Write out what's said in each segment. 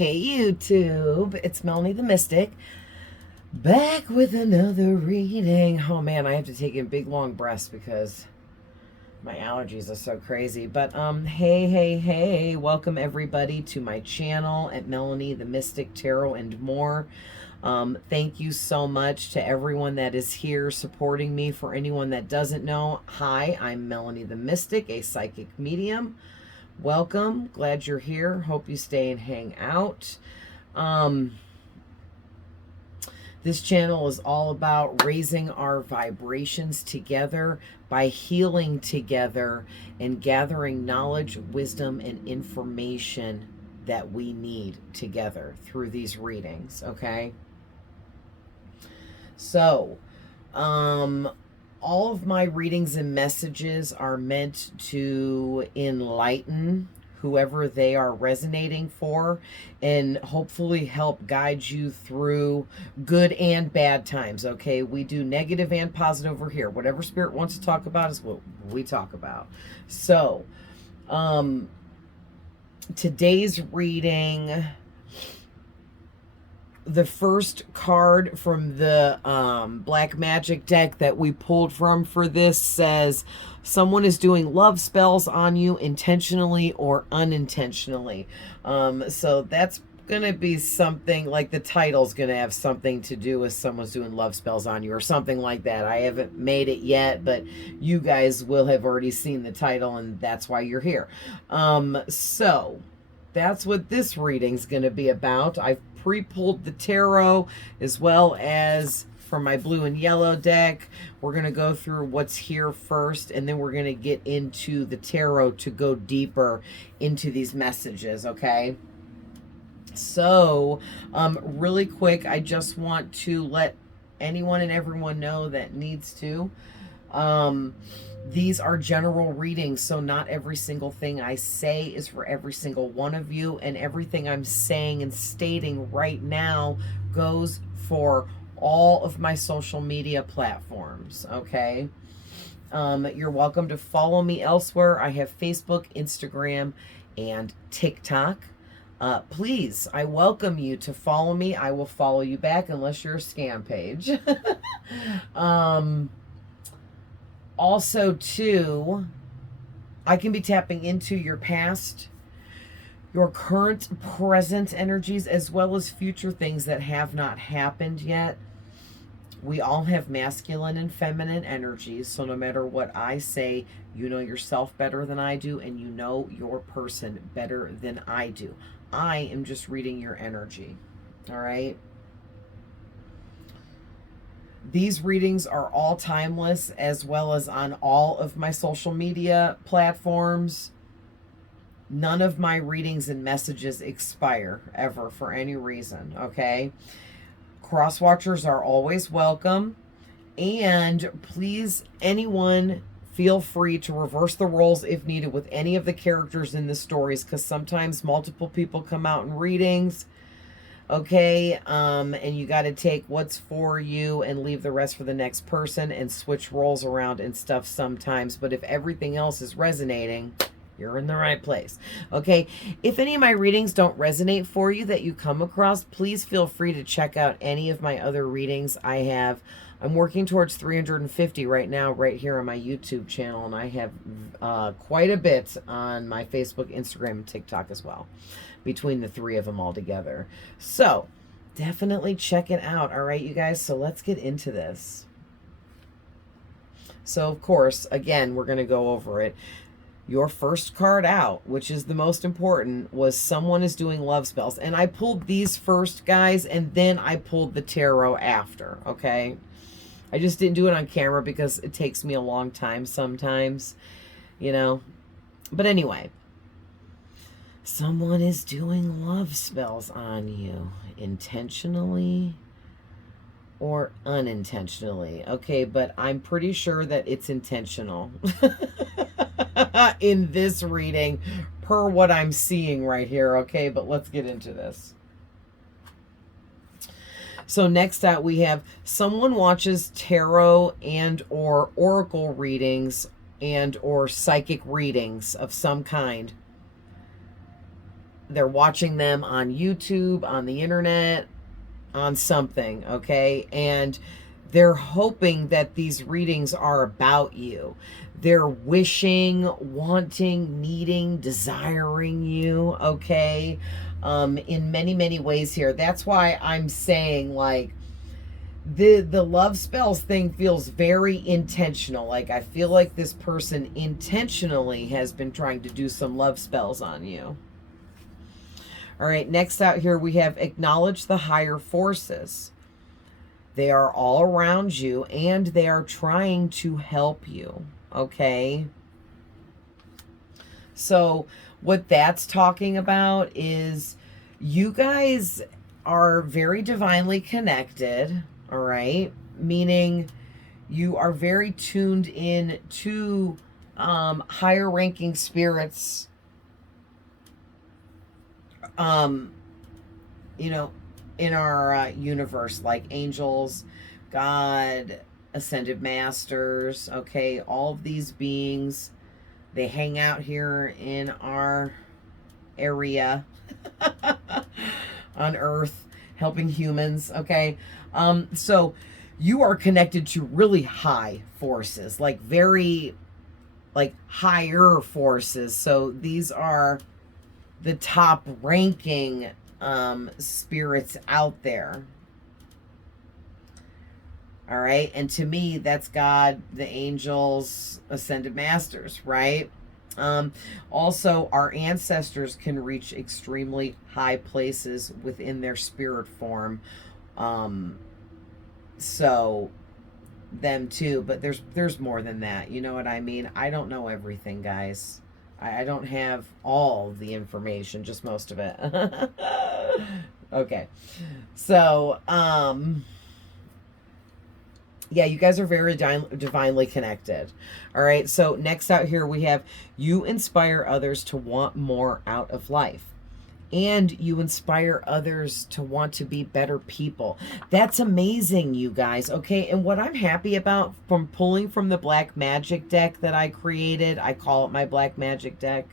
Hey YouTube, it's Melanie the Mystic, back with another reading. Oh man, I have to take in big long breaths because my allergies are so crazy. But hey, welcome everybody to my channel at Melanie the Mystic Tarot and more. Thank you so much to everyone that is here supporting me. For anyone that doesn't know, hi, I'm Melanie the Mystic, a psychic medium. Welcome, glad you're here. Hope you stay and hang out. This channel is all about raising our vibrations together by healing together and gathering knowledge, wisdom, and information that we need together through these readings, okay? So, all of my readings and messages are meant to enlighten whoever they are resonating for and hopefully help guide you through good and bad times, okay? We do negative and positive over here. Whatever spirit wants to talk about is what we talk about. So, today's reading, the first card from the Black Magic deck that we pulled from for this says, someone is doing love spells on you intentionally or unintentionally. So that's going to be something like the title's going to have something to do with someone's doing love spells on you or something like that. I haven't made it yet, but you guys will have already seen the title and that's why you're here. So that's what this reading's going to be about. I've pre-pulled the tarot as well as from my blue and yellow deck. We're going to go through what's here first, and then we're going to get into the tarot to go deeper into these messages, okay? So, really quick, I just want to let anyone and everyone know that needs to. These are general readings, so not every single thing I say is for every single one of you, and everything I'm saying and stating right now goes for all of my social media platforms, okay? You're welcome to follow me elsewhere. I have Facebook, Instagram, and TikTok. Please, I welcome you to follow me. I will follow you back unless you're a scam page. Also, too, I can be tapping into your past, your current, present energies, as well as future things that have not happened yet. We all have masculine and feminine energies, so no matter what I say, you know yourself better than I do, and you know your person better than I do. I am just reading your energy, all right? These readings are all timeless, as well as on all of my social media platforms. None of my readings and messages expire ever for any reason, okay? Cross watchers are always welcome. And please, anyone, feel free to reverse the roles if needed with any of the characters in the stories, because sometimes multiple people come out in readings. Okay, and you got to take what's for you and leave the rest for the next person and switch roles around and stuff sometimes. But if everything else is resonating, you're in the right place. Okay, if any of my readings don't resonate for you that you come across, please feel free to check out any of my other readings. I'm working towards 350 right now, right here on my YouTube channel, and I have quite a bit on my Facebook, Instagram, and TikTok as well, between the three of them all together. So definitely check it out. All right, you guys, so let's get into this. So of course, again, we're going to go over it. Your first card out, which is the most important, was someone is doing love spells. And I pulled these first, guys, and then I pulled the tarot after, okay? I just didn't do it on camera because it takes me a long time sometimes, you know? But anyway, someone is doing love spells on you, intentionally or unintentionally. Okay, but I'm pretty sure that it's intentional in this reading, per what I'm seeing right here. Okay, but let's get into this. So next out we have someone watches tarot and or oracle readings and or psychic readings of some kind they're watching them on YouTube, on the internet, on something, okay? And they're hoping that these readings are about you. They're wishing, wanting, needing, desiring you, okay? In many, many ways here. That's why I'm saying, like, the love spells thing feels very intentional. Like, I feel like this person intentionally has been trying to do some love spells on you. All right, next out here we have acknowledge the higher forces. They are all around you and they are trying to help you, okay? So what that's talking about is you guys are very divinely connected, all right? Meaning you are very tuned in to higher ranking spirits, you know, in our universe, like angels, God, ascended masters, okay? All of these beings, they hang out here in our area on Earth, helping humans, okay? So you are connected to really high forces, like very, like higher forces. So these are the top ranking spirits out there. All right. And to me, that's God, the angels, ascended masters, right? Also, our ancestors can reach extremely high places within their spirit form. So them too, but there's more than that. You know what I mean? I don't know everything, guys. I don't have all the information, just most of it. Okay. So, yeah, you guys are very divinely connected. All right. So next out here, we have you inspire others to want more out of life. And you inspire others to want to be better people. That's amazing, you guys. Okay. And what I'm happy about from pulling from the Black Magic deck that I created, I call it my Black Magic deck.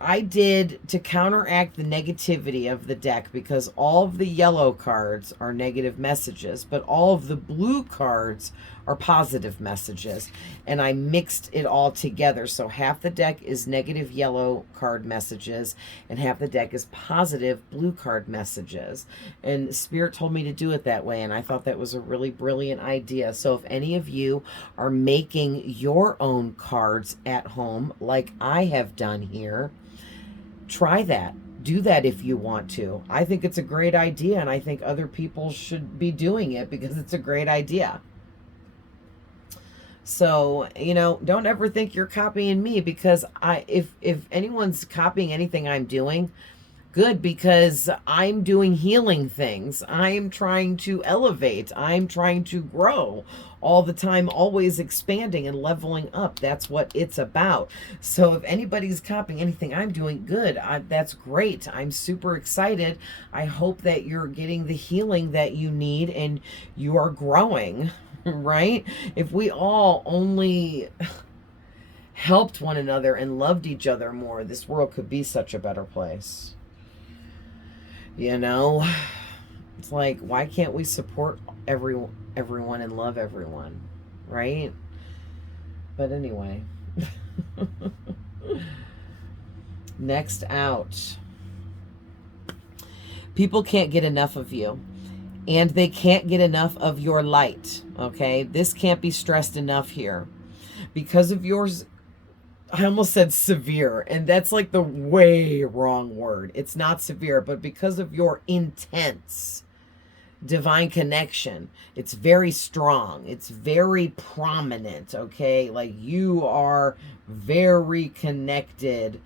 I did to counteract the negativity of the deck, because all of the yellow cards are negative messages, but all of the blue cards are positive messages. And I mixed it all together. So half the deck is negative yellow card messages and half the deck is positive blue card messages. And Spirit told me to do it that way. And I thought that was a really brilliant idea. So if any of you are making your own cards at home, like I have done here, try that. Do that if you want to. I think it's a great idea, and I think other people should be doing it because it's a great idea. So, you know, don't ever think you're copying me, because if anyone's copying anything I'm doing, good, because I'm doing healing things. I'm trying to elevate. I'm trying to grow all the time, always expanding and leveling up. That's what it's about. So if anybody's copying anything I'm doing, good. That's great. I'm super excited. I hope that you're getting the healing that you need and you are growing, right? If we all only helped one another and loved each other more, this world could be such a better place. You know, it's like, why can't we support everyone and love everyone, right? But anyway, next out, people can't get enough of you, and they can't get enough of your light. Okay, this can't be stressed enough here because of yours. I almost said severe, and that's like the way wrong word. It's not severe, but because of your intense divine connection, it's very strong. It's very prominent, okay? Like, you are very connected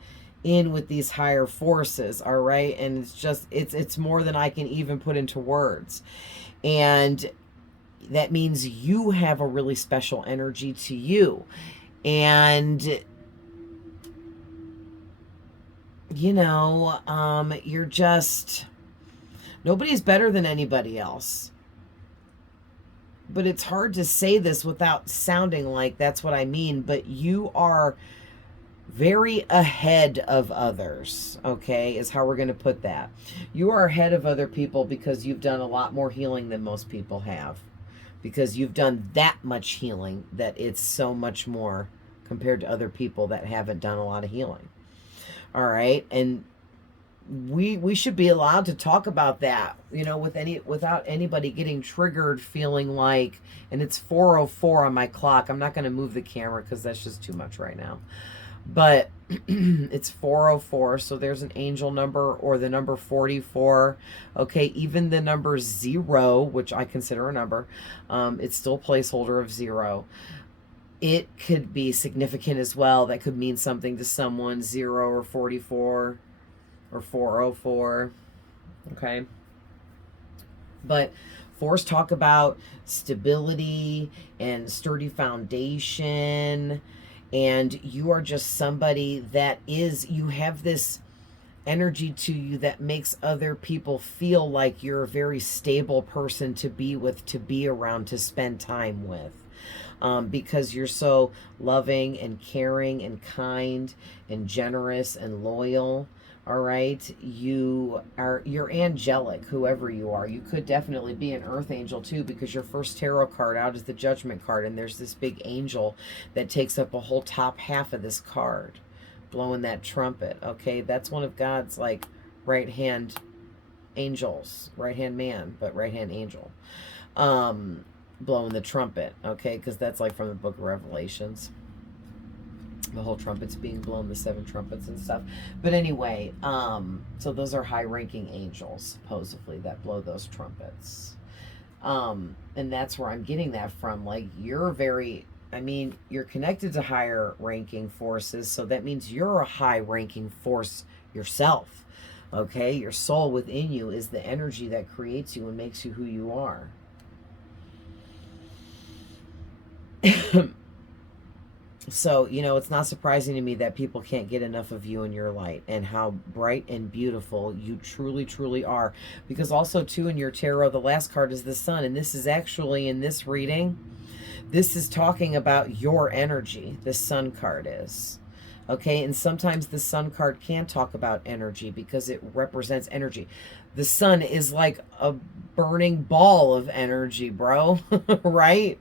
in with these higher forces, all right? And it's just, it's more than I can even put into words. And that means you have a really special energy to you. And you know, you're just, nobody's better than anybody else. But it's hard to say this without sounding like that's what I mean. But you are very ahead of others, okay, is how we're going to put that. You are ahead of other people because you've done a lot more healing than most people have. Because you've done that much healing that it's so much more compared to other people that haven't done a lot of healing. All right? And we should be allowed to talk about that, you know, without anybody getting triggered, feeling like, and it's 4:04 on my clock. I'm not going to move the camera because that's just too much right now. But it's 4:04, so there's an angel number, or the number 44. Okay, even the number 0, which I consider a number, it's still a placeholder of 0. It could be significant as well. That could mean something to someone, 0 or 44 or 4:04. Okay, but fours talk about stability and sturdy foundation, and you are just somebody that is, you have this energy to you that makes other people feel like you're a very stable person to be with, to be around, to spend time with. Because you're so loving and caring and kind and generous and loyal. All right, you're angelic, whoever you are. You could definitely be an earth angel too, because your first tarot card out is the Judgment card, and there's this big angel that takes up a whole top half of this card, blowing that trumpet. Okay, that's one of God's like right hand angels, right hand man, but right hand angel, blowing the trumpet. Okay, because that's like from the book of Revelations. The whole trumpets being blown, the 7 trumpets and stuff. But anyway, so those are high-ranking angels, supposedly, that blow those trumpets. And that's where I'm getting that from. Like, you're very, I mean, you're connected to higher-ranking forces, so that means you're a high-ranking force yourself. Okay? Your soul within you is the energy that creates you and makes you who you are. So, you know, it's not surprising to me that people can't get enough of you and your light, and how bright and beautiful you truly, truly are. Because also, too, in your tarot, the last card is the Sun. And this is actually, in this reading, this is talking about your energy. The Sun card is. Okay, and sometimes the Sun card can talk about energy because it represents energy. The Sun is like a burning ball of energy, bro. Right?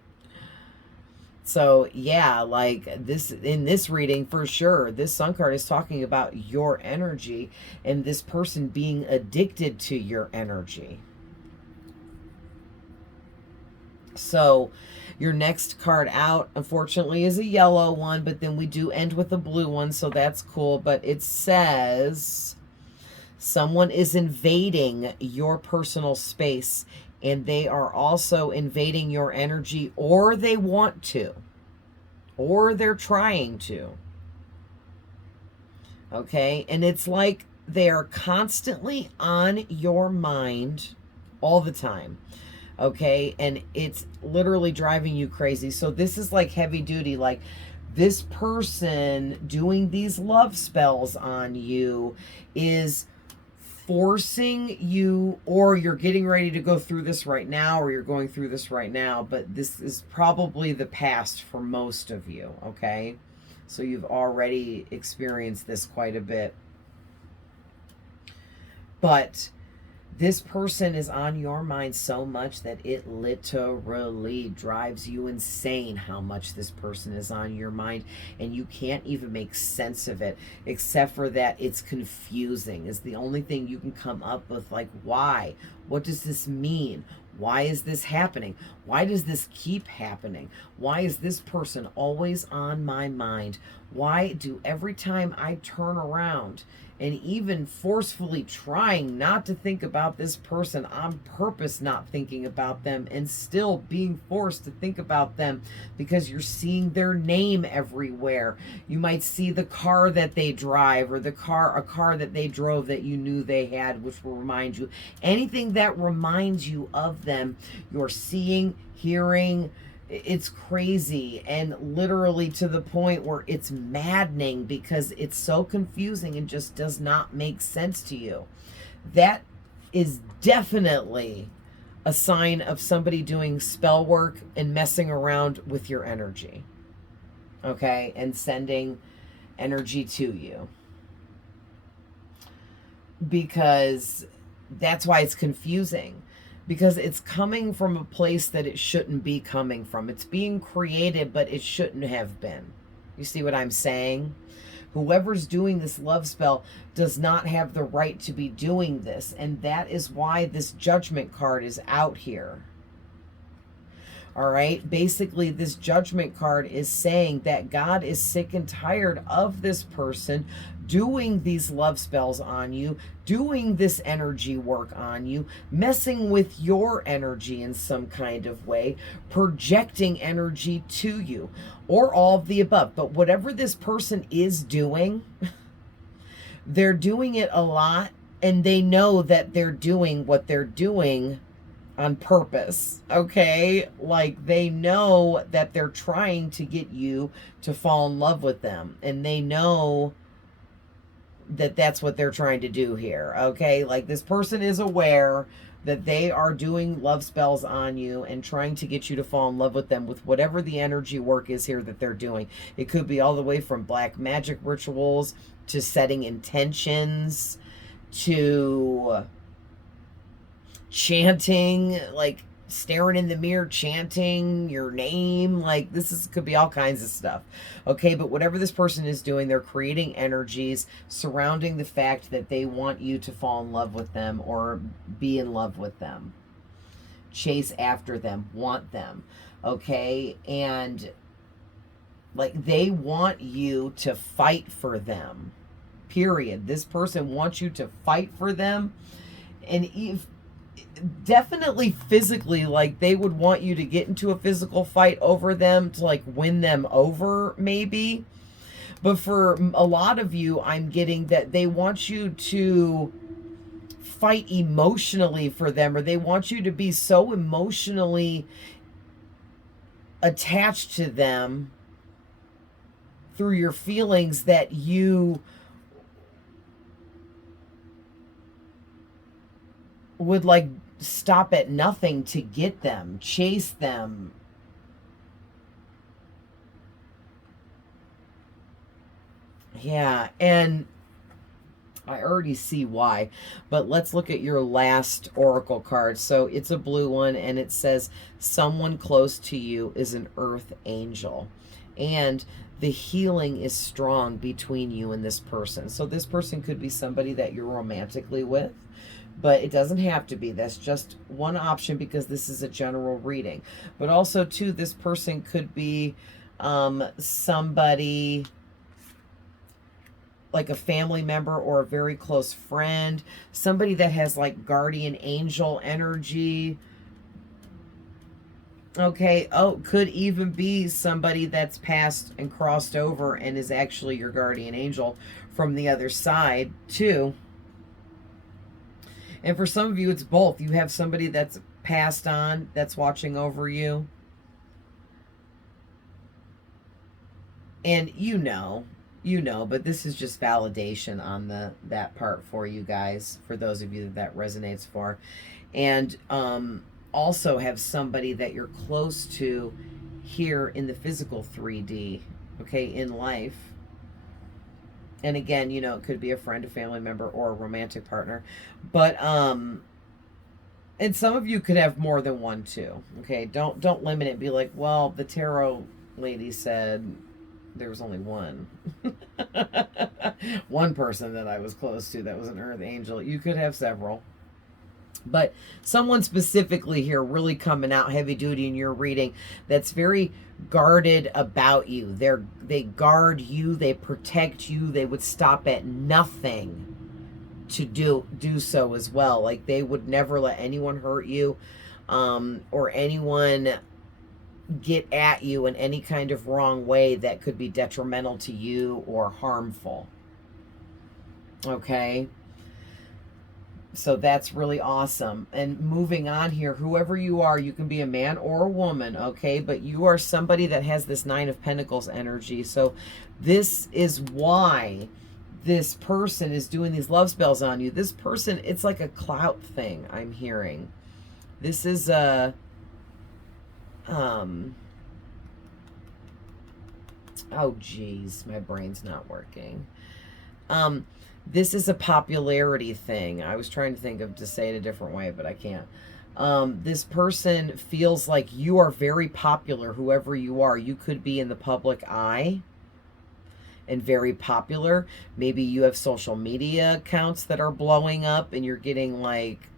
So yeah, like this, in this reading for sure, this Sun card is talking about your energy and this person being addicted to your energy. So your next card out, unfortunately, is a yellow one, but then we do end with a blue one, so that's cool. But it says someone is invading your personal space, and they are also invading your energy, or they want to, or they're trying to. Okay, and it's like they're constantly on your mind all the time. Okay, and it's literally driving you crazy. So this is like heavy duty, like this person doing these love spells on you is forcing you, or you're getting ready to go through this right now, or you're going through this right now, but this is probably the past for most of you. Okay, so you've already experienced this quite a bit, but this person is on your mind so much that it literally drives you insane how much this person is on your mind, and you can't even make sense of it, except for that it's confusing is the only thing you can come up with. Like, why? What does this mean? Why is this happening? Why does this keep happening? Why is this person always on my mind? Why do every time I turn around, and even forcefully trying not to think about this person, on purpose not thinking about them, and still being forced to think about them because you're seeing their name everywhere. You might see the car that they drive, or a car that they drove that you knew they had, which will remind you. Anything that reminds you of them, you're seeing, hearing. It's crazy, and literally to the point where it's maddening because it's so confusing and just does not make sense to you. That is definitely a sign of somebody doing spell work and messing around with your energy. Okay, and sending energy to you. Because that's why it's confusing. Because it's coming from a place that it shouldn't be coming from. It's being created, but it shouldn't have been. You see what I'm saying? Whoever's doing this love spell does not have the right to be doing this. And that is why this Judgment card is out here. All right. Basically, this Judgment card is saying that God is sick and tired of this person doing these love spells on you, doing this energy work on you, messing with your energy in some kind of way, projecting energy to you, or all of the above. But whatever this person is doing, they're doing it a lot, and they know that they're doing what they're doing on purpose, okay? Like, they know that they're trying to get you to fall in love with them, and they know that that's what they're trying to do here, okay? Like, this person is aware that they are doing love spells on you and trying to get you to fall in love with them with whatever the energy work is here that they're doing. It could be all the way from black magic rituals to setting intentions to chanting, like staring in the mirror, chanting your name. Like, could be all kinds of stuff. Okay, but whatever this person is doing, they're creating energies surrounding the fact that they want you to fall in love with them or be in love with them, chase after them, want them. Okay, and like, they want you to fight for them, period. This person wants you to fight for them, and definitely physically, like, they would want you to get into a physical fight over them to like win them over, maybe. But for a lot of you, I'm getting that they want you to fight emotionally for them, or they want you to be so emotionally attached to them through your feelings that you would like stop at nothing to get them, chase them. Yeah, and I already see why, but let's look at your last oracle card. So it's a blue one, and it says someone close to you is an earth angel, and the healing is strong between you and this person. So this person could be somebody that you're romantically with, but it doesn't have to be. That's just one option because this is a general reading. But also, too, this person could be somebody like a family member or a very close friend, somebody that has like guardian angel energy. Okay, oh, could even be somebody that's passed and crossed over and is actually your guardian angel from the other side, too. And for some of you, it's both. You have somebody that's passed on that's watching over you. And you know, but this is just validation on that part for you guys, for those of you that resonates for. And also have somebody that you're close to here in the physical 3D, okay, in life. And again, you know, it could be a friend, a family member, or a romantic partner. But and some of you could have more than one too. Okay, don't limit it. Be like, well, the tarot lady said there was only one. One person that I was close to that was an earth angel. You could have several. But someone specifically here really coming out heavy duty in your reading that's very guarded about you. They guard you, they protect you, they would stop at nothing to do so as well. Like, they would never let anyone hurt you, or anyone get at you in any kind of wrong way that could be detrimental to you or harmful. Okay? So that's really awesome. And moving on here, whoever you are, you can be a man or a woman, okay? But you are somebody that has this Nine of Pentacles energy. So this is why this person is doing these love spells on you. This person, it's like a clout thing, I'm hearing. This is a Oh, geez, my brain's not working. This is a popularity thing. I was trying to think of to say it a different way, but I can't. This person feels like you are very popular, whoever you are. You could be in the public eye and very popular. Maybe you have social media accounts that are blowing up and you're getting like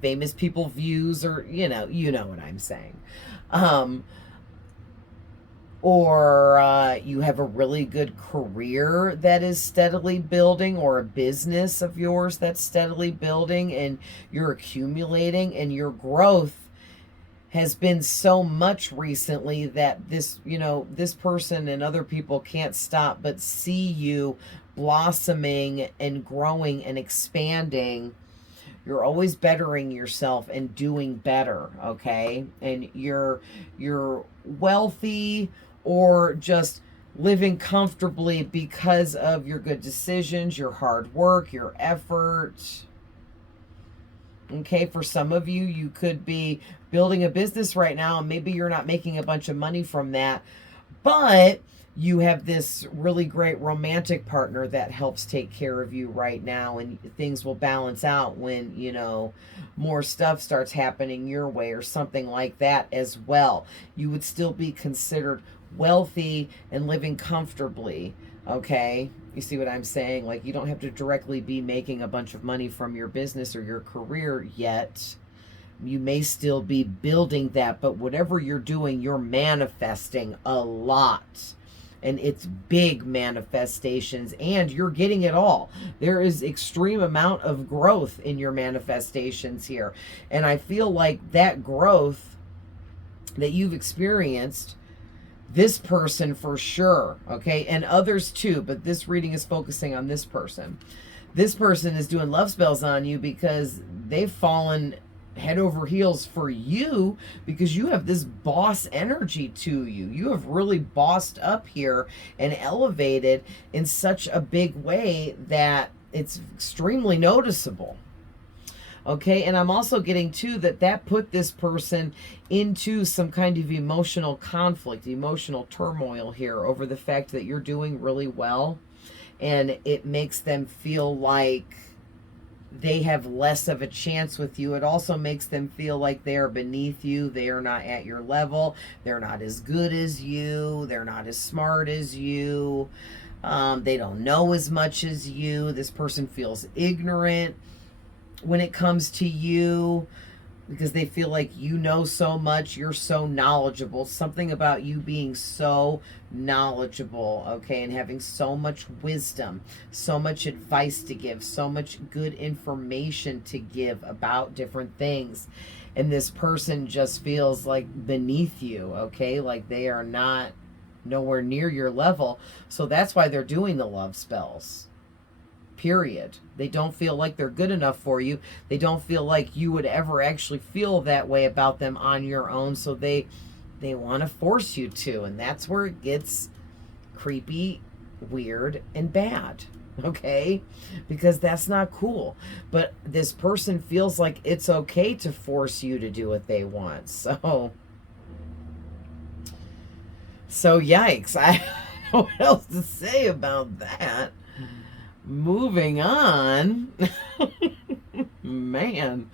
famous people views, or you know what I'm saying. Um, or you have a really good career that is steadily building, or a business of yours that's steadily building, and you're accumulating, and your growth has been so much recently that this person and other people can't stop but see you blossoming and growing and expanding. You're always bettering yourself and doing better, okay? And you're wealthy, or just living comfortably because of your good decisions, your hard work, your effort. Okay, for some of you, you could be building a business right now, and maybe you're not making a bunch of money from that, but you have this really great romantic partner that helps take care of you right now, and things will balance out when, more stuff starts happening your way, or something like that as well. You would still be considered wealthy and living comfortably, okay? You see what I'm saying? Like, you don't have to directly be making a bunch of money from your business or your career yet. You may still be building that, but whatever you're doing, you're manifesting a lot. And it's big manifestations, and you're getting it all. There is extreme amount of growth in your manifestations here. And I feel like that growth that you've experienced, this person for sure, okay, and others too, but this reading is focusing on this person. This person is doing love spells on you because they've fallen head over heels for you, because you have this boss energy to you. You have really bossed up here and elevated in such a big way that it's extremely noticeable. Okay, and I'm also getting too that put this person into some kind of emotional conflict, emotional turmoil here over the fact that you're doing really well, and it makes them feel like they have less of a chance with you. It also makes them feel like they are beneath you. They are not at your level. They're not as good as you. They're not as smart as you. They don't know as much as you. This person feels ignorant when it comes to you, because they feel like you know so much, you're so knowledgeable. Something about you being so knowledgeable, okay, and having so much wisdom, so much advice to give, so much good information to give about different things. And this person just feels like beneath you, okay, like they are not nowhere near your level. So that's why they're doing the love spells. Period. They don't feel like they're good enough for you. They don't feel like you would ever actually feel that way about them on your own. So they want to force you to, and that's where it gets creepy, weird, and bad. Okay? Because that's not cool. But this person feels like it's okay to force you to do what they want. So yikes. I don't know what else to say about that. Moving on. Man.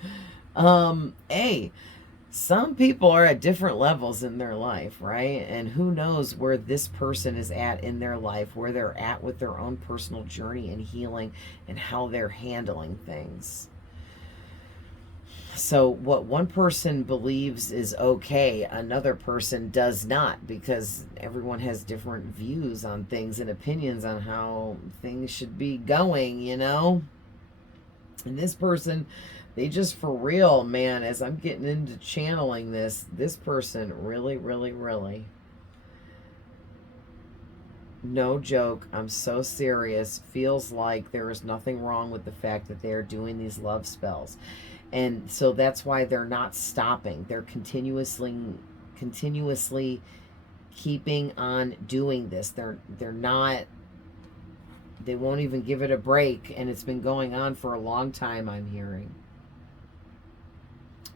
Some people are at different levels in their life, right? And who knows where this person is at in their life, where they're at with their own personal journey and healing, and how they're handling things. So what one person believes is okay, another person does not, because everyone has different views on things and opinions on how things should be going, And this person, they just, for real, man, as I'm getting into channeling this person really, really, really, no joke, I'm so serious, feels like there is nothing wrong with the fact that they're doing these love spells. And so that's why they're not stopping. They're continuously keeping on doing this. They're not, they won't even give it a break, and it's been going on for a long time, I'm hearing.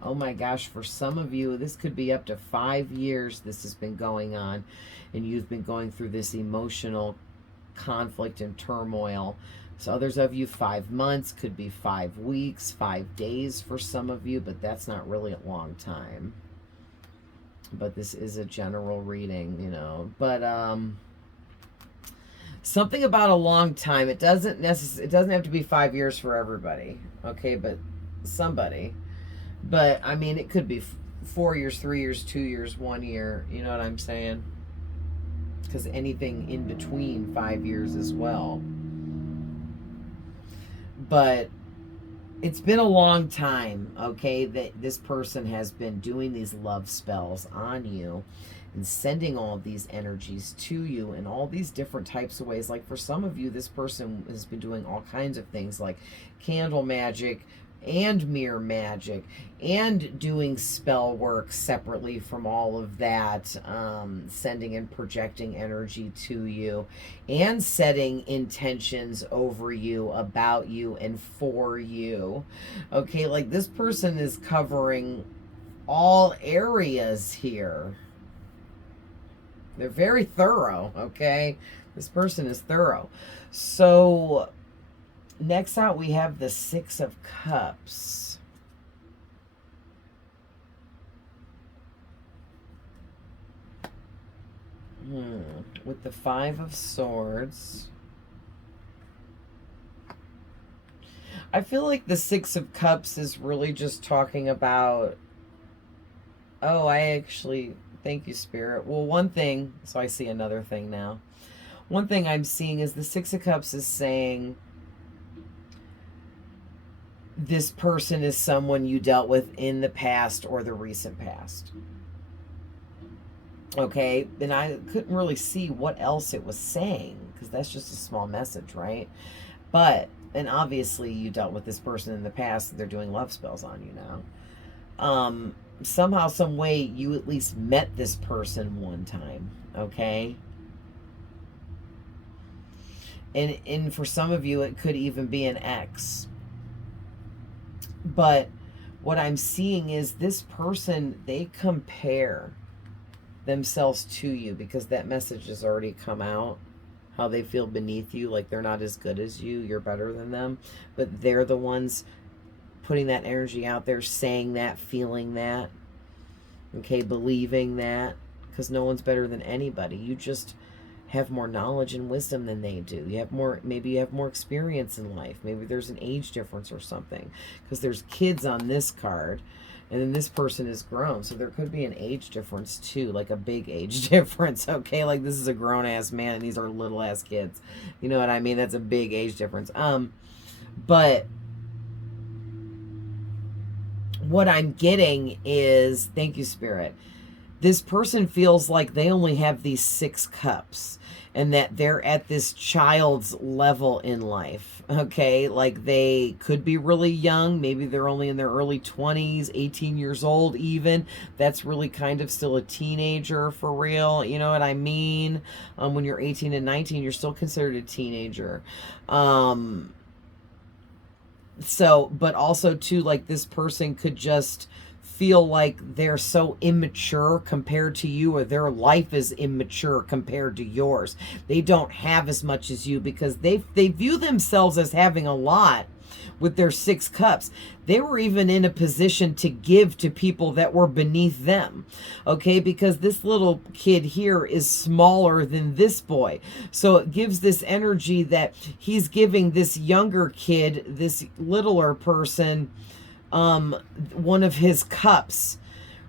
Oh my gosh, for some of you, this could be up to 5 years this has been going on, and you've been going through this emotional conflict and turmoil. So others of you, 5 months, could be 5 weeks, 5 days for some of you, but that's not really a long time. But this is a general reading, you know. But something about a long time. It doesn't have to be 5 years for everybody, okay? But somebody. But I mean, it could be 4 years, 3 years, 2 years, 1 year. You know what I'm saying? Because anything in between 5 years as well. But it's been a long time, okay, that this person has been doing these love spells on you and sending all of these energies to you in all these different types of ways. Like for some of you, this person has been doing all kinds of things like candle magic and mirror magic and doing spell work separately from all of that, sending and projecting energy to you and setting intentions over you, about you, and for you. Okay, like this person is covering all areas here. They're very thorough, okay? This person is thorough. So next out, we have the Six of Cups. With the Five of Swords. I feel like the Six of Cups is really just talking about... Oh, I actually... Thank you, Spirit. Well, one thing... So I see another thing now. One thing I'm seeing is the Six of Cups is saying... This person is someone you dealt with in the past or the recent past. Okay, and I couldn't really see what else it was saying because that's just a small message, right? But, and obviously you dealt with this person in the past. They're doing love spells on you now. Somehow, some way, you at least met this person one time, okay? And for some of you, it could even be an ex. But what I'm seeing is this person, they compare themselves to you because that message has already come out. How they feel beneath you, like they're not as good as you, you're better than them. But they're the ones putting that energy out there, saying that, feeling that, okay, believing that, because no one's better than anybody. You just have more knowledge and wisdom than they do. You have more, maybe you have more experience in life. Maybe there's an age difference or something, because there's kids on this card, and then this person is grown, so there could be an age difference too, like a big age difference, okay? Like this is a grown-ass man and these are little-ass kids. You know what I mean? That's a big age difference. But what I'm getting is, thank you, Spirit, this person feels like they only have these 6 cups and that they're at this child's level in life, okay? Like they could be really young. Maybe they're only in their early 20s, 18 years old even. That's really kind of still a teenager for real. You know what I mean? When you're 18 and 19, you're still considered a teenager. So, but also too, like this person could just feel like they're so immature compared to you, or their life is immature compared to yours. They don't have as much as you because they view themselves as having a lot with their 6 cups. They were even in a position to give to people that were beneath them, okay? Because this little kid here is smaller than this boy. So it gives this energy that he's giving this younger kid, this littler person, one of his cups,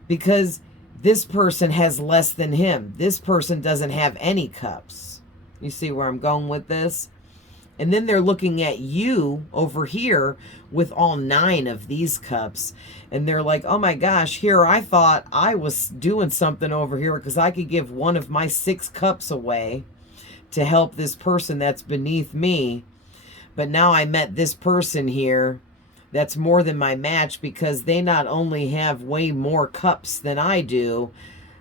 because this person has less than him. This person doesn't have any cups. You see where I'm going with this? And then they're looking at you over here with all 9 of these cups. And they're like, oh my gosh, here I thought I was doing something over here because I could give one of my 6 cups away to help this person that's beneath me. But now I met this person here that's more than my match because they not only have way more cups than I do,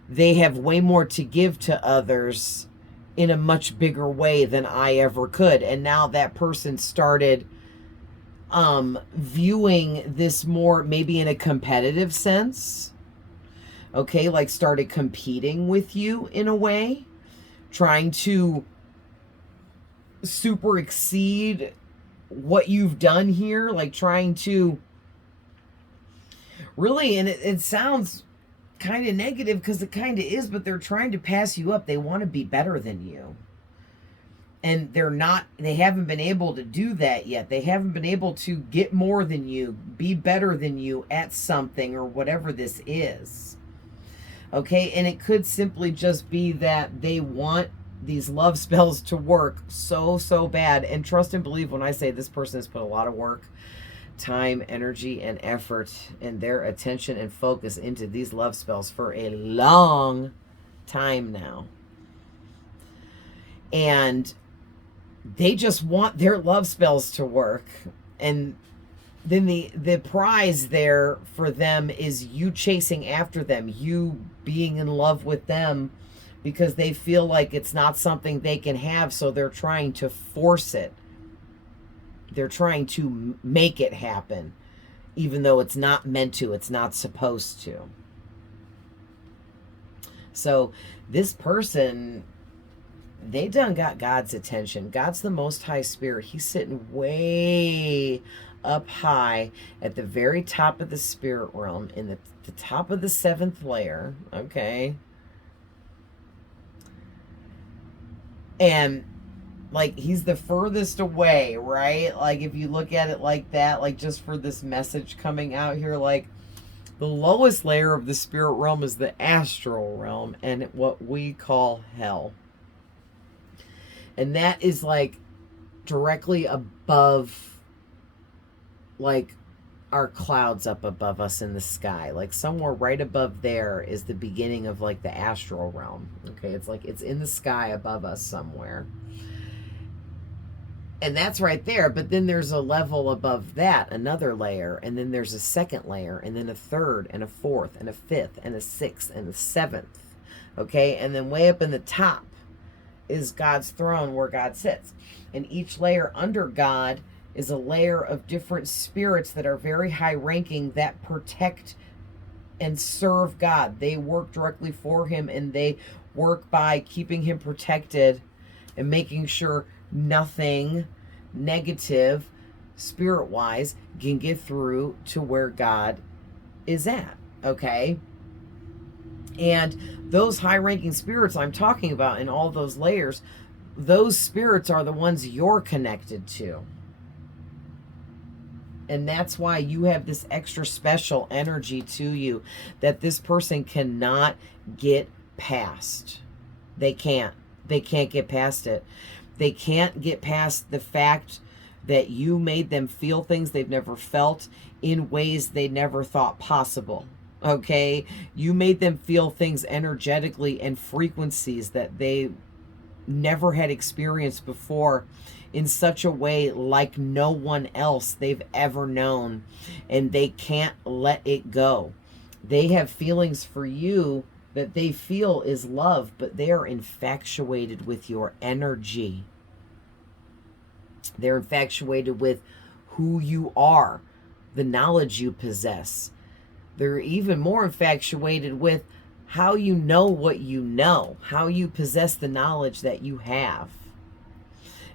they have way more to give to others in a much bigger way than I ever could. And now that person started viewing this more maybe in a competitive sense. Okay, like started competing with you in a way, trying to super exceed what you've done here, like trying to really, and it sounds kind of negative because it kind of is, but they're trying to pass you up. They want to be better than you. And they haven't been able to do that yet. They haven't been able to get more than you, be better than you at something or whatever this is. Okay, and it could simply just be that they want these love spells to work so bad. And trust and believe when I say this person has put a lot of work, time, energy, and effort, and their attention and focus into these love spells for a long time now. And they just want their love spells to work. And then the prize there for them is you chasing after them, you being in love with them, because they feel like it's not something they can have, so they're trying to force it. They're trying to make it happen, even though it's not meant to, it's not supposed to. So this person, they done got God's attention. God's the Most High Spirit. He's sitting way up high at the very top of the spirit realm, in the top of the 7th layer, okay? And like he's the furthest away, right? Like if you look at it like that, like just for this message coming out here, like the lowest layer of the spirit realm is the astral realm and what we call hell. And that is like directly above, like our clouds up above us in the sky. Like somewhere right above there is the beginning of like the astral realm. Okay, it's like it's in the sky above us somewhere. And that's right there. But then there's a level above that, another layer. And then there's a second layer. And then a third and a fourth and a fifth and a sixth and a seventh. Okay, and then way up in the top is God's throne where God sits. And each layer under God is a layer of different spirits that are very high ranking that protect and serve God. They work directly for him, and they work by keeping him protected and making sure nothing negative spirit wise can get through to where God is at. Okay. And those high ranking spirits I'm talking about in all those layers, those spirits are the ones you're connected to. And that's why you have this extra special energy to you that this person cannot get past. They can't get past it. They can't get past the fact that you made them feel things they've never felt in ways they never thought possible. Okay? You made them feel things energetically and frequencies that they never had experienced before in such a way like no one else they've ever known. And they can't let it go. They have feelings for you that they feel is love, but they are infatuated with your energy. They're infatuated with who you are, the knowledge you possess. They're even more infatuated with how you know what you know, how you possess the knowledge that you have.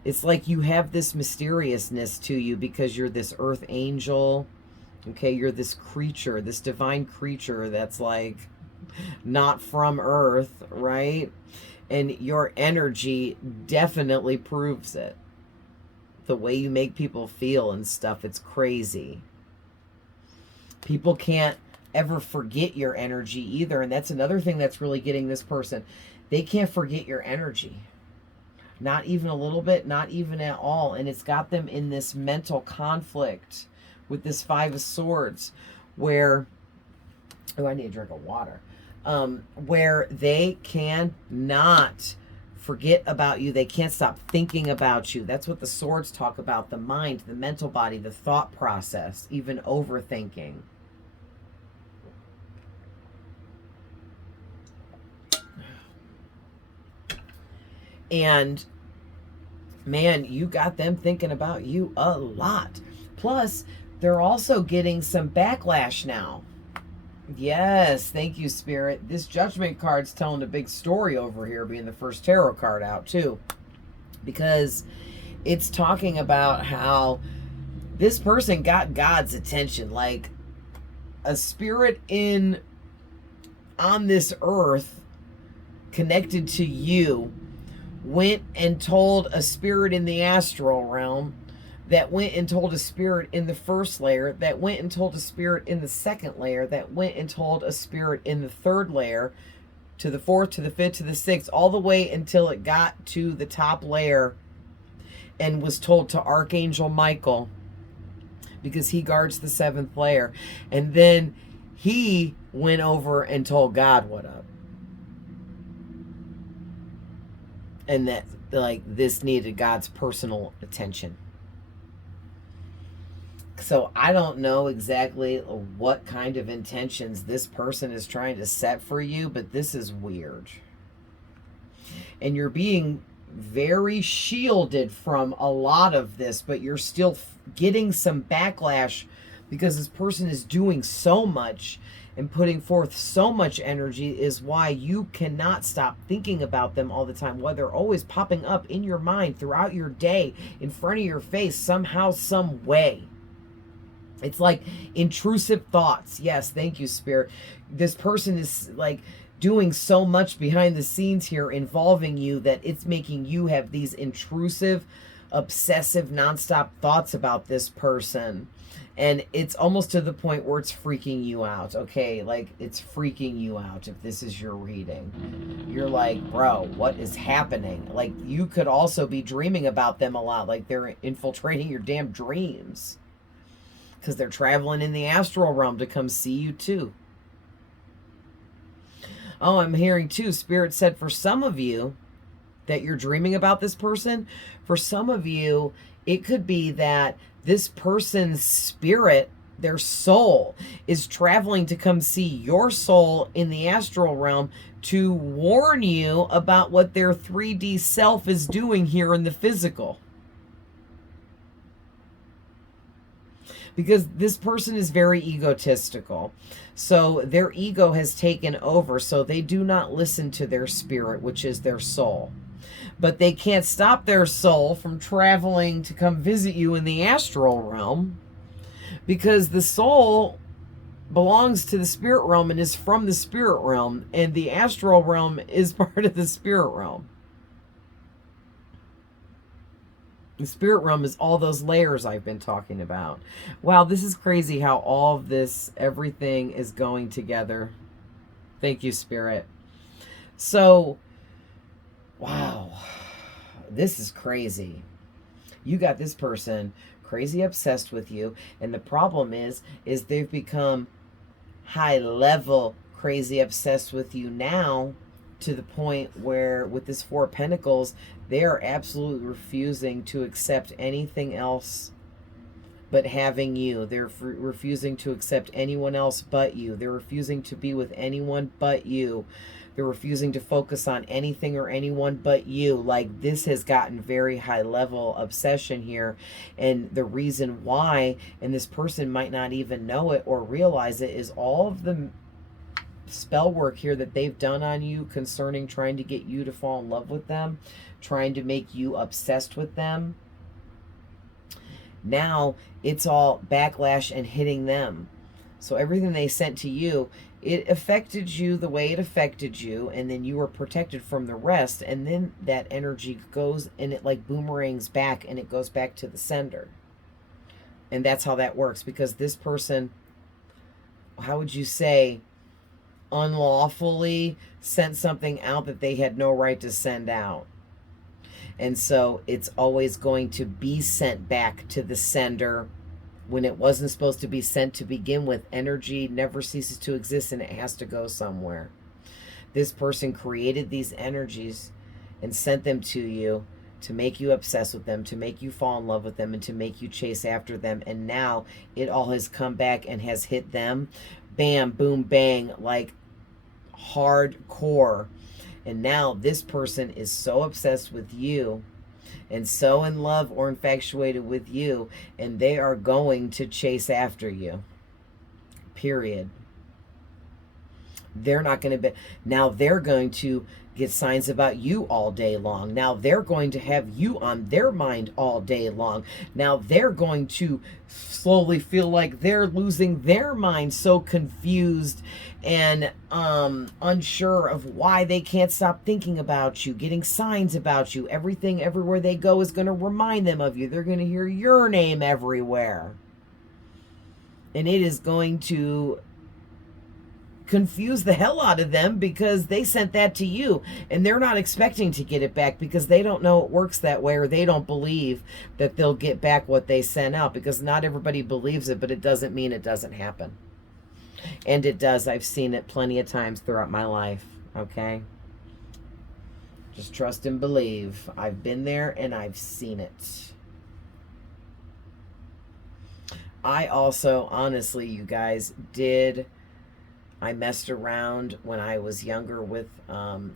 It's like you have this mysteriousness to you because you're this earth angel. Okay, you're this creature, this divine creature that's like not from earth, right? And your energy definitely proves it. The way you make people feel and stuff, it's crazy. People can't ever forget your energy either. And that's another thing that's really getting this person. They can't forget your energy. Not even a little bit, not even at all. And it's got them in this mental conflict with this 5 of Swords where, oh, I need a drink of water. Where they cannot forget about you. They can't stop thinking about you. That's what the Swords talk about. The mind, the mental body, the thought process, even overthinking. And man, you got them thinking about you a lot. Plus, they're also getting some backlash now. Yes, thank you, Spirit. This Judgment card's telling a big story over here, being the first tarot card out, too. Because it's talking about how this person got God's attention. Like, a spirit on this earth connected to you went and told a spirit in the astral realm, that went and told a spirit in the first layer, that went and told a spirit in the second layer, that went and told a spirit in the third layer, to the fourth, to the fifth, to the sixth, all the way until it got to the top layer and was told to Archangel Michael, because he guards the seventh layer. And then he went over and told God what up. And that, like, this needed God's personal attention. So I don't know exactly what kind of intentions this person is trying to set for you, but this is weird. And you're being very shielded from a lot of this, but you're still getting some backlash because this person is doing so much and putting forth so much energy, is why you cannot stop thinking about them all the time. Why they're always popping up in your mind throughout your day, in front of your face, somehow, some way. It's like intrusive thoughts. Yes, thank you, Spirit. This person is like doing so much behind the scenes here involving you that it's making you have these intrusive, obsessive, nonstop thoughts about this person. And it's almost to the point where it's freaking you out, okay? Like, it's freaking you out if this is your reading. You're like, bro, what is happening? Like, you could also be dreaming about them a lot. Like, they're infiltrating your damn dreams, because they're traveling in the astral realm to come see you too. Oh, I'm hearing too, Spirit said for some of you that you're dreaming about this person, for some of you, it could be that this person's spirit, their soul, is traveling to come see your soul in the astral realm to warn you about what their 3D self is doing here in the physical. Because this person is very egotistical. So their ego has taken over. So they do not listen to their spirit, which is their soul. But they can't stop their soul from traveling to come visit you in the astral realm, because the soul belongs to the spirit realm and is from the spirit realm, and the astral realm is part of the spirit realm. The spirit realm is all those layers I've been talking about. Wow, this is crazy how all of this, everything is going together. Thank you, Spirit. So, wow, this is crazy. You got this person crazy obsessed with you, and the problem is they've become high level crazy obsessed with you now, to the point where with this Four of Pentacles, they are absolutely refusing to accept anything else but having you. They're refusing to accept anyone else but you. They're refusing to be with anyone but you. They're refusing to focus on anything or anyone but you. Like, this has gotten very high level obsession here. And the reason why, and this person might not even know it or realize it, is all of the spell work here that they've done on you concerning trying to get you to fall in love with them, trying to make you obsessed with them. Now it's all backlash and hitting them. So everything they sent to you, it affected you the way it affected you, and then you were protected from the rest, and then that energy goes and it like boomerangs back, and it goes back to the sender. And that's how that works, because this person, how would you say, unlawfully sent something out that they had no right to send out. And so it's always going to be sent back to the sender when it wasn't supposed to be sent to begin with. Energy never ceases to exist, and it has to go somewhere. This person created these energies and sent them to you to make you obsessed with them, to make you fall in love with them, and to make you chase after them. And now it all has come back and has hit them. Bam, boom, bang, like hardcore. And now this person is so obsessed with you and so in love or infatuated with you, and they are going to chase after you. Period. They're not going to be, now they're going to get signs about you all day long. Now they're going to have you on their mind all day long. Now they're going to slowly feel like they're losing their mind, so confused and unsure of why they can't stop thinking about you, getting signs about you. Everything, everywhere they go is going to remind them of you. They're going to hear your name everywhere. And it is going to confuse the hell out of them because they sent that to you and they're not expecting to get it back because they don't know it works that way, or they don't believe that they'll get back what they sent out, because not everybody believes it, but it doesn't mean it doesn't happen. And it does. I've seen it plenty of times throughout my life. Okay? Just trust and believe. I've been there and I've seen it. I also, honestly, you guys, I messed around when I was younger with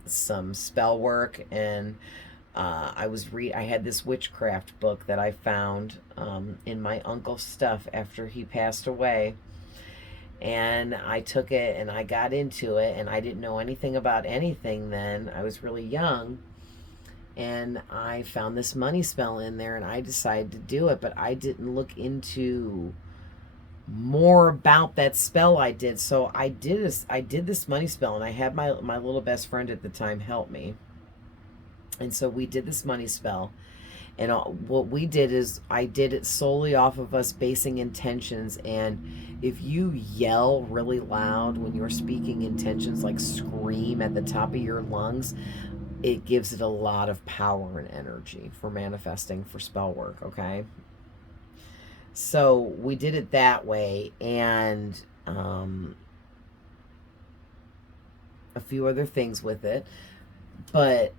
some spell work, and I had this witchcraft book that I found in my uncle's stuff after he passed away, and I took it and I got into it, and I didn't know anything about anything then. I was really young, and I found this money spell in there, and I decided to do it, but I didn't look into more about that spell I did. So I did this money spell, and I had my little best friend at the time help me. And so we did this money spell, and what we did is I did it solely off of us basing intentions. And if you yell really loud when you're speaking intentions, like scream at the top of your lungs, it gives it a lot of power and energy for manifesting, for spell work. Okay, so we did it that way, and a few other things with it, but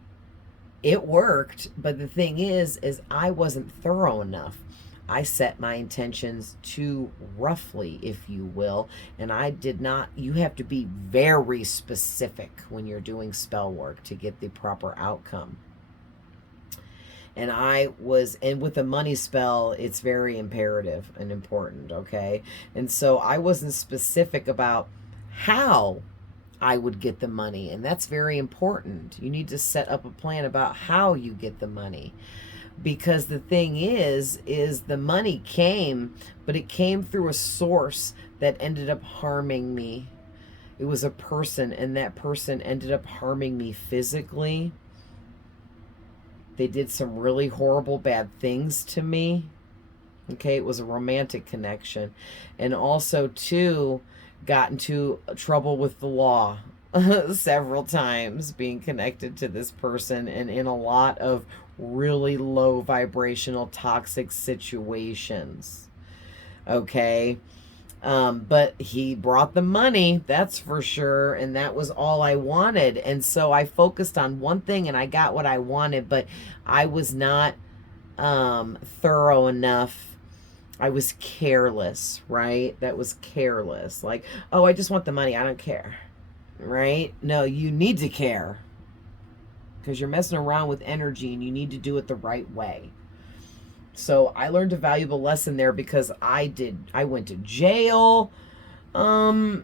it worked. But the thing is I wasn't thorough enough. I set my intentions too roughly, if you will, and I did not. You have to be very specific when you're doing spell work to get the proper outcome. And with a money spell, it's very imperative and important, okay? And so I wasn't specific about how I would get the money, and that's very important. You need to set up a plan about how you get the money, because the thing is the money came, but it came through a source that ended up harming me. It was a person, and that person ended up harming me physically. They did some really horrible, bad things to me. Okay, it was a romantic connection. And also, too, got into trouble with the law several times being connected to this person, and in a lot of really low vibrational toxic situations. Okay? But he brought the money, that's for sure, and that was all I wanted. And so I focused on one thing and I got what I wanted, but I was not thorough enough. I was careless, right? That was careless. Like, oh, I just want the money, I don't care, right? No, you need to care, because you're messing around with energy and you need to do it the right way. So I learned a valuable lesson there, because I went to jail throughout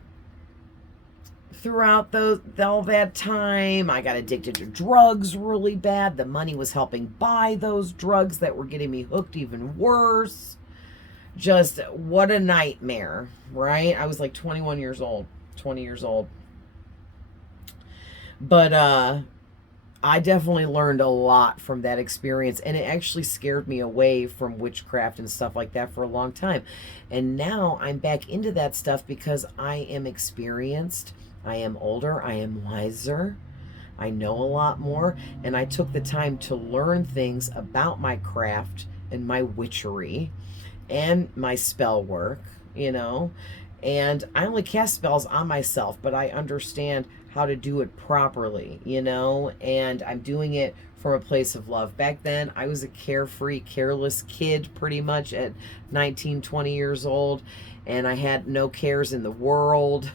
all that time. I got addicted to drugs really bad. The money was helping buy those drugs that were getting me hooked even worse. Just what a nightmare, right? I was like 20 years old. But I definitely learned a lot from that experience, and it actually scared me away from witchcraft and stuff like that for a long time. And now I'm back into that stuff because I am experienced, I am older, I am wiser, I know a lot more, and I took the time to learn things about my craft and my witchery and my spell work, and I only cast spells on myself, but I understand how to do it properly, and I'm doing it from a place of love. Back then, I was a carefree, careless kid pretty much at 19, 20 years old, and I had no cares in the world,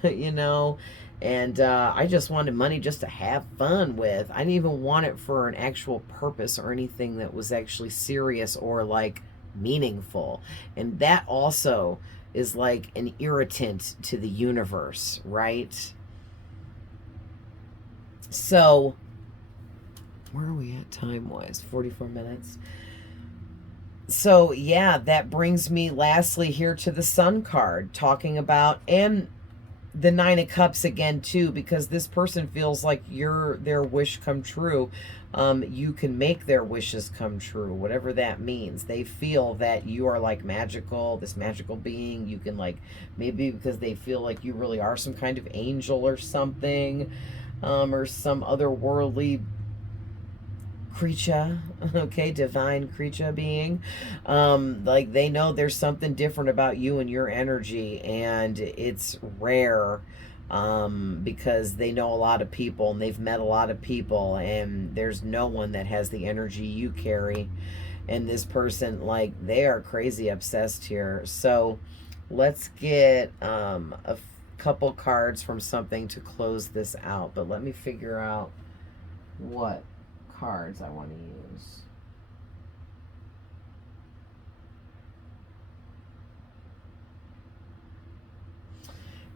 And I just wanted money just to have fun with. I didn't even want it for an actual purpose or anything that was actually serious or like meaningful. And that also is like an irritant to the universe, right? So, where are we at time wise? 44 minutes. So, yeah, that brings me lastly here to the Sun card, talking about, and the Nine of Cups again too, because this person feels like you're their wish come true. You can make their wishes come true, whatever that means. They feel that you are like magical, this magical being. You can like, maybe because they feel like you really are some kind of angel or something, or some otherworldly creature, okay, divine creature being. Like they know there's something different about you and your energy, and it's rare, because they know a lot of people and they've met a lot of people, and there's no one that has the energy you carry. And this person, like, they are crazy obsessed here. So let's get a couple cards from something to close this out, but let me figure out what cards I want to use.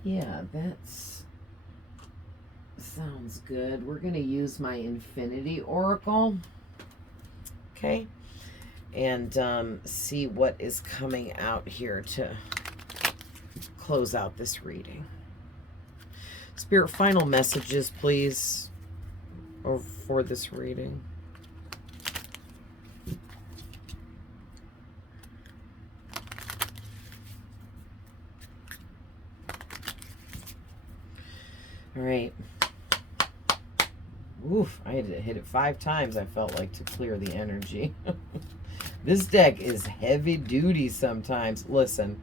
Yeah, that's sounds good. We're going to use my Infinity Oracle. Okay. And see what is coming out here to close out this reading. Spirit, final messages, please, or for this reading. All right. Oof, I had to hit it 5 times, I felt like, to clear the energy. This deck is heavy duty sometimes. Listen,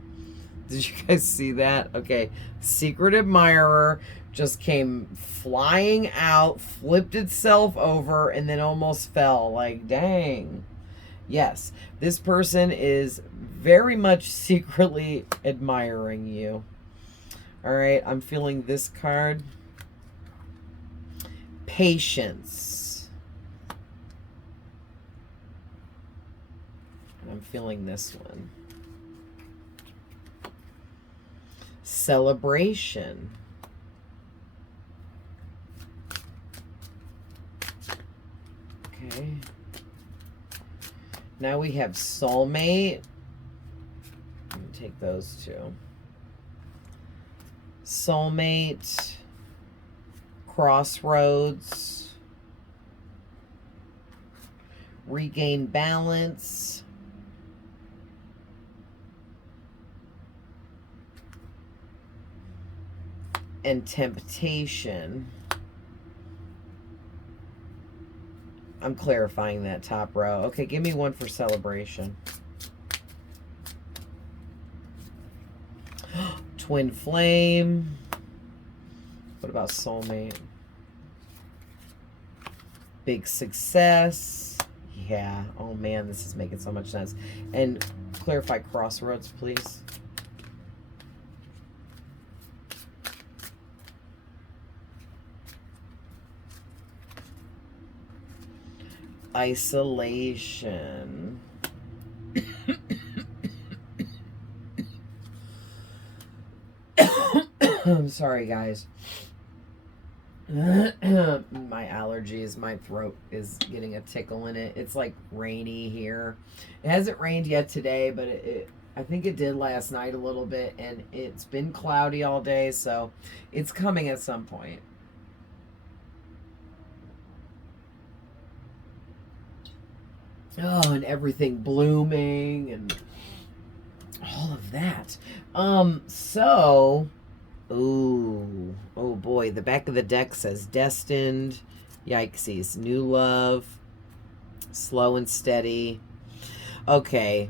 did you guys see that? Okay, Secret Admirer just came flying out, flipped itself over, and then almost fell. Like, dang. Yes, this person is very much secretly admiring you. All right, I'm feeling this card. Patience. I'm feeling this one. Celebration. Okay. Now we have soulmate. I'm going to take those two. Soulmate. Crossroads. Regain balance. And temptation. I'm clarifying that top row. Okay, give me one for celebration. Twin flame. What about soulmate? Big success. Yeah. Oh man, this is making so much sense. And clarify crossroads, please. Isolation. I'm sorry, guys. My allergies, my throat is getting a tickle in it. It's like rainy here. It hasn't rained yet today, but I think it did last night a little bit, and it's been cloudy all day, so it's coming at some point. Oh, and everything blooming and all of that. So, ooh, oh boy, the back of the deck says destined. Yikesies. New love. Slow and steady. Okay.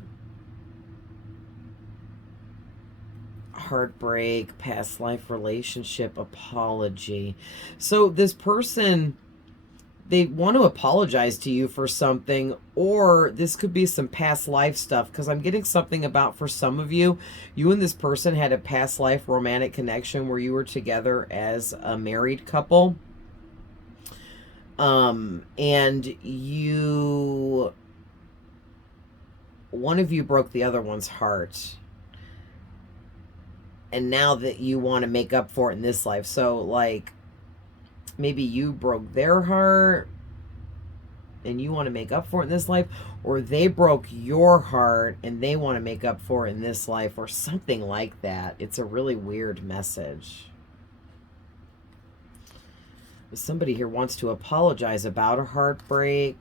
Heartbreak, past life relationship, apology. So this person, they want to apologize to you for something, or this could be some past life stuff, because I'm getting something about, for some of you, you and this person had a past life romantic connection where you were together as a married couple. And one of you broke the other one's heart. And now that you want to make up for it in this life. So, like, maybe you broke their heart and you want to make up for it in this life, or they broke your heart and they want to make up for it in this life, or something like that. It's a really weird message. Somebody here wants to apologize about a heartbreak,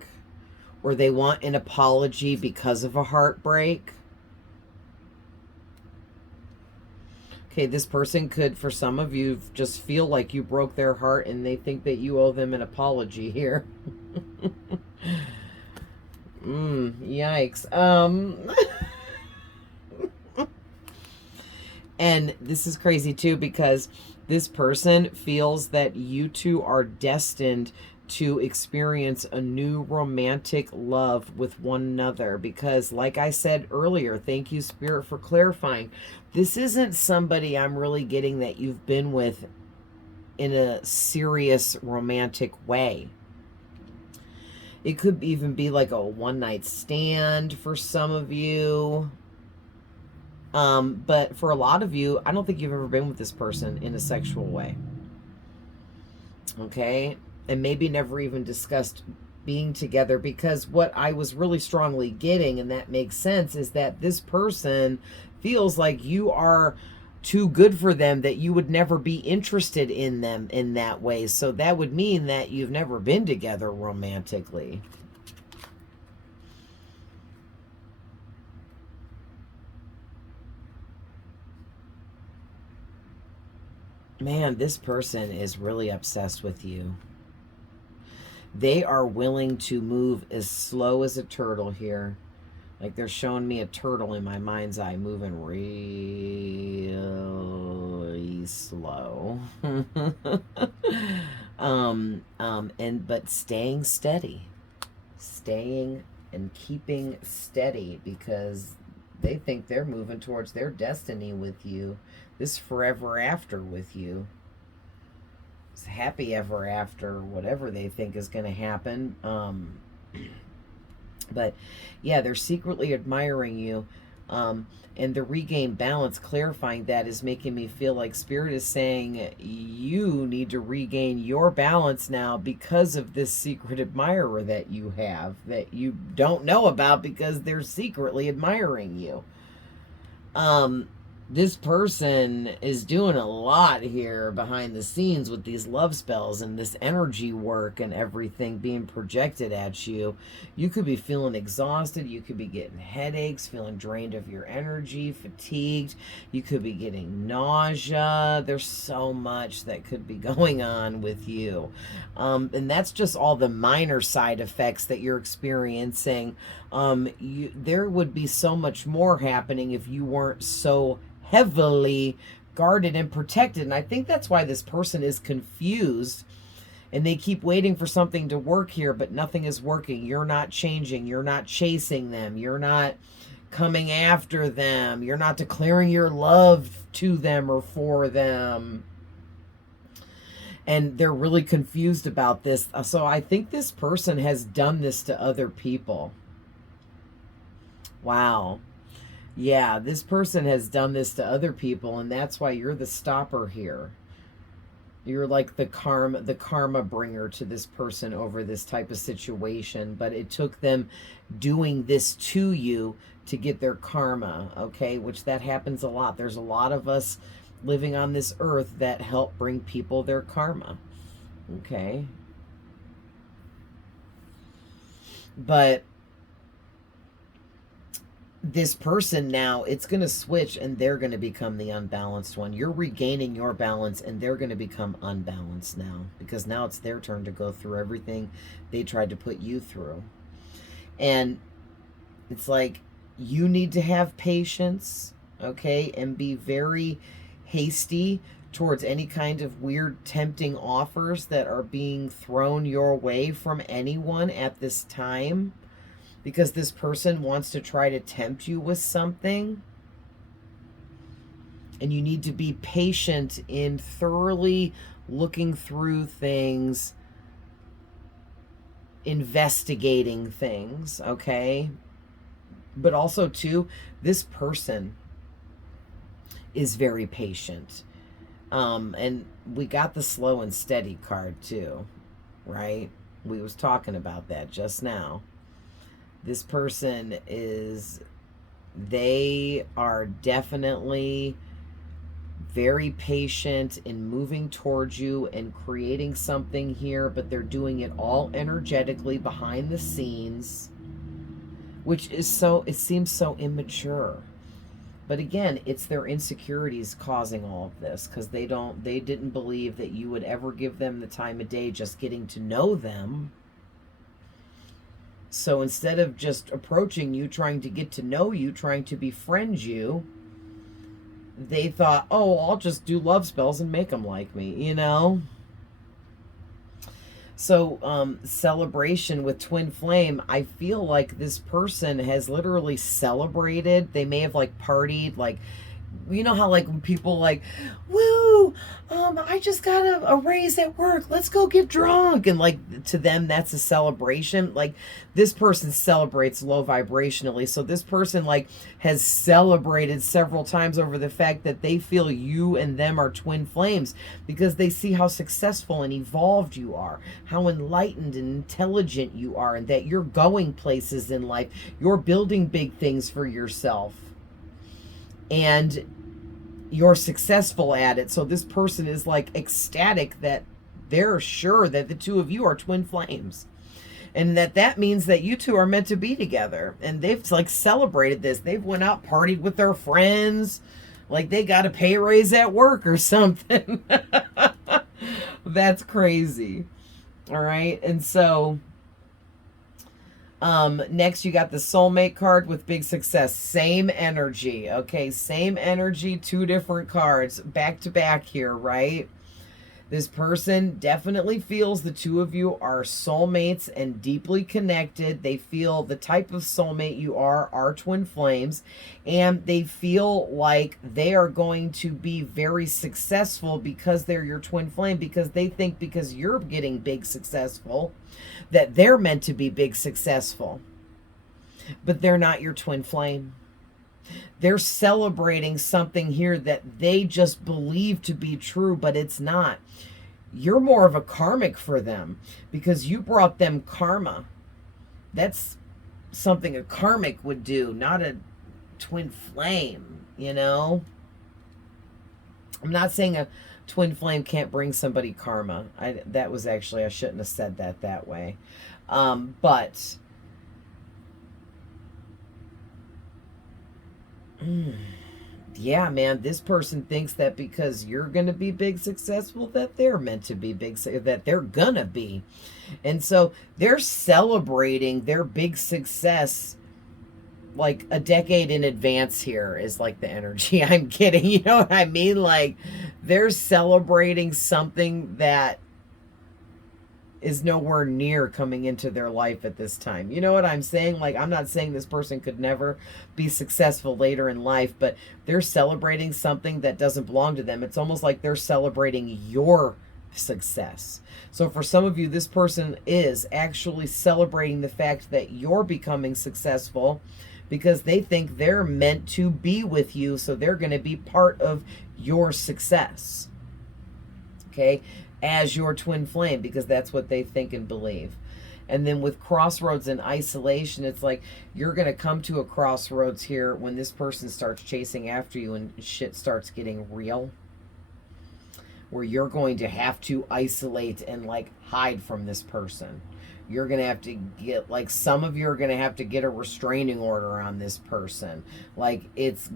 or they want an apology because of a heartbreak. Okay, this person could, for some of you, just feel like you broke their heart and they think that you owe them an apology here. Yikes. And this is crazy too, because this person feels that you two are destined to experience a new romantic love with one another. Because, like I said earlier, thank you, Spirit, for clarifying. This isn't somebody I'm really getting that you've been with in a serious romantic way. It could even be like a one-night stand for some of you. But for a lot of you, I don't think you've ever been with this person in a sexual way. Okay? And maybe never even discussed being together, because what I was really strongly getting, and that makes sense, is that this person feels like you are too good for them, that you would never be interested in them in that way. So that would mean that you've never been together romantically. Man, this person is really obsessed with you. They are willing to move as slow as a turtle here. Like, they're showing me a turtle in my mind's eye moving really slow. But staying steady. Staying and keeping steady, because they think they're moving towards their destiny with you. This forever after with you. Happy ever after, whatever they think is going to happen. But yeah, they're secretly admiring you. And the regain balance, clarifying that, is making me feel like Spirit is saying you need to regain your balance now because of this secret admirer that you have, that you don't know about because they're secretly admiring you. This person is doing a lot here behind the scenes with these love spells and this energy work and everything being projected at you. You could be feeling exhausted. You could be getting headaches, feeling drained of your energy, fatigued. You could be getting nausea. There's so much that could be going on with you. And that's just all the minor side effects that you're experiencing. There would be so much more happening if you weren't so heavily guarded and protected. And I think that's why this person is confused, and they keep waiting for something to work here, but nothing is working. You're not changing. You're not chasing them. You're not coming after them. You're not declaring your love to them or for them. And they're really confused about this. So I think this person has done this to other people. Wow. Yeah, this person has done this to other people, and that's why you're the stopper here. You're like the karma bringer to this person over this type of situation, but it took them doing this to you to get their karma, okay? Which that happens a lot. There's a lot of us living on this earth that help bring people their karma, okay? But this person now, it's going to switch, and they're going to become the unbalanced one. You're regaining your balance, and they're going to become unbalanced now, because now it's their turn to go through everything they tried to put you through. And it's like, you need to have patience, okay, and be very hasty towards any kind of weird, tempting offers that are being thrown your way from anyone at this time, because this person wants to try to tempt you with something. And you need to be patient in thoroughly looking through things, investigating things, okay? But also, too, this person is very patient. And we got the slow and steady card, too, right? We was talking about that just now. This person is, they are definitely very patient in moving towards you and creating something here, but they're doing it all energetically behind the scenes, which is so, it seems so immature. But again, it's their insecurities causing all of this, because they didn't believe that you would ever give them the time of day just getting to know them. So instead of just approaching you, trying to get to know you, trying to befriend you, they thought, oh, I'll just do love spells and make them like me, you know? So, celebration with twin flame, I feel like this person has literally celebrated. They may have like partied, like, you know how like when people like, woo, I just got a raise at work, let's go get drunk, and like to them that's a celebration. Like this person celebrates low vibrationally, so this person like has celebrated several times over the fact that they feel you and them are twin flames, because they see how successful and evolved you are, how enlightened and intelligent you are, and that you're going places in life, you're building big things for yourself, and you're successful at it. So this person is like ecstatic that they're sure that the two of you are twin flames, and that means that you two are meant to be together. And they've like celebrated this. They've went out, partied with their friends, like they got a pay raise at work or something. That's crazy. All right. And so next you got the soulmate card with big success. Same energy. Okay, same energy, two different cards back to back here, right? This person definitely feels the two of you are soulmates and deeply connected. They feel the type of soulmate you are twin flames, and they feel like they are going to be very successful because they're your twin flame, because they think because you're getting big successful that they're meant to be big successful. But they're not your twin flame. They're celebrating something here that they just believe to be true, but it's not. You're more of a karmic for them because you brought them karma. That's something a karmic would do, not a twin flame, you know? I'm not saying a twin flame can't bring somebody karma. That was actually, I shouldn't have said that way. But yeah, man, this person thinks that because you're going to be big successful, that they're meant to be big, that they're going to be. And so they're celebrating their big success like a decade in advance here is like the energy I'm getting. You know what I mean? Like they're celebrating something that is nowhere near coming into their life at this time. You know what I'm saying? Like, I'm not saying this person could never be successful later in life, but they're celebrating something that doesn't belong to them. It's almost like they're celebrating your success. So for some of you, this person is actually celebrating the fact that you're becoming successful because they think they're meant to be with you. So they're going to be part of your success. Okay? As your twin flame, because that's what they think and believe. And then with crossroads and isolation, it's like you're going to come to a crossroads here when this person starts chasing after you and shit starts getting real, where you're going to have to isolate and like hide from this person. You're going to have to get, like, some of you are going to have to get a restraining order on this person. Like, it's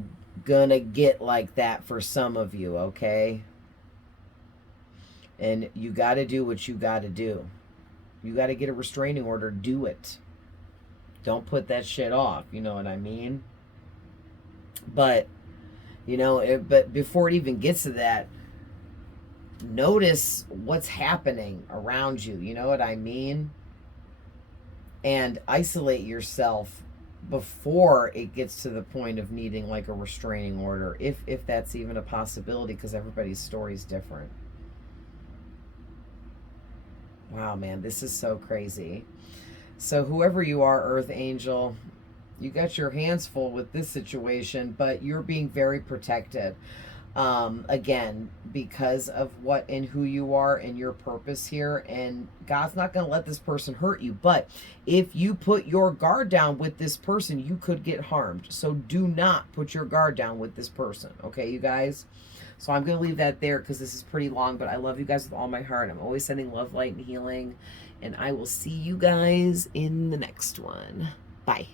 going to get like that for some of you, okay? And you got to do what you got to do. You got to get a restraining order. Do it. Don't put that shit off. You know what I mean? But, you know, but before it even gets to that, notice what's happening around you. You know what I mean? And isolate yourself before it gets to the point of needing like a restraining order, if that's even a possibility, because everybody's story is different. Wow, man, this is so crazy. So whoever you are, Earth Angel, you got your hands full with this situation, but you're being very protected. Again, because of what and who you are and your purpose here, and God's not going to let this person hurt you. But if you put your guard down with this person, you could get harmed. So do not put your guard down with this person. Okay, you guys? So I'm going to leave that there because this is pretty long, but I love you guys with all my heart. I'm always sending love, light, and healing, and I will see you guys in the next one. Bye.